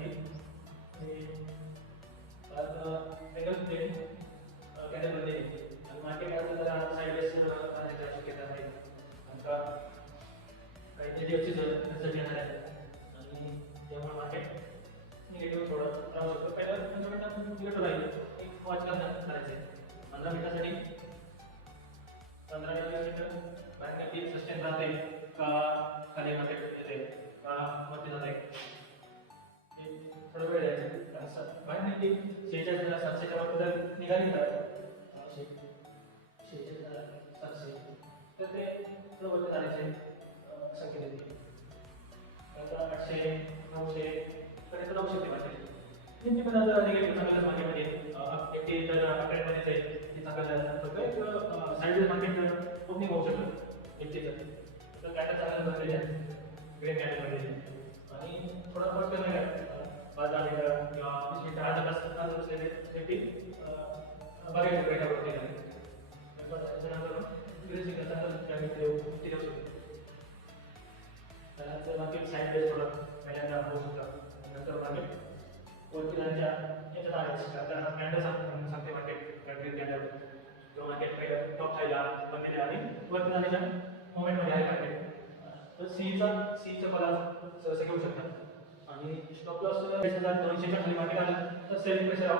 माहिती आणि वेगळंच ते कॅन्डलमध्ये आणि मार्केट आता जरा साईडवेज राहण्याची शक्यता आहे. आता काही HDFC रिझल्ट येणार आहे आणि त्यामुळे मार्केट निगेटिव्ह थोडं राहू शकतो. पहिला 15 मिनिटात निगेटिव्ह राहील, एक वॉच करायचं आहे 15 मिनिटासाठी. 15 मिनिटं बँक निफ्टी सस्टेन राहते का खाली मार्केट येते का वरती जाते हे थोडं वेळ द्यायचं. बँक निफ्टी 46,700च्या वरती जर निघाली तर 46,700 तर ते थोडं वरती जाण्याचे शक्यता येते. 800 900 पर्यंत जाऊ शकते मार्केट. निफ्टी पण जर निगेटिव्ह चांगलं मार्केटमध्ये निफ्टी जर अकॅडमध्येच आहे ती चांगलं फक्त साईडवेज मार्केट ओपनिंग होऊ शकतं निफ्टीचं. तर कॅन्डल चांगलं भरलेले आहे ग्रीन कॅन्डलमध्ये आणि थोडा फरक कमी आहे 15 मिनिटं किंवा 20 मिनिटं अर्धा तास बसलेले निफ्टी बघायचं ब्रेकआउट होते. त्याच्यानंतर सिग्नल चांगलं निफ्टी देऊ शकतो. त्यानंतर मार्केट साईडवेज थोडं पहिल्यांदा होऊ शकतं. नंतर मार्केट वरती जाण्याच्या याच्यात आहे कारण हा कॅन्डल सांगते मार्केट ग्रीन कॅन्डल जो मार्केट पहिलं टॉप खायला बनलेला आणि वरती जाण्याच्या मोमेंटमध्ये आहे मार्केट. तर सीचा कॉल सहसा घेऊ शकतात आणि स्टॉप लॉस 200च्या खाली मार्केट आलं तर सेलिंग प्रेशर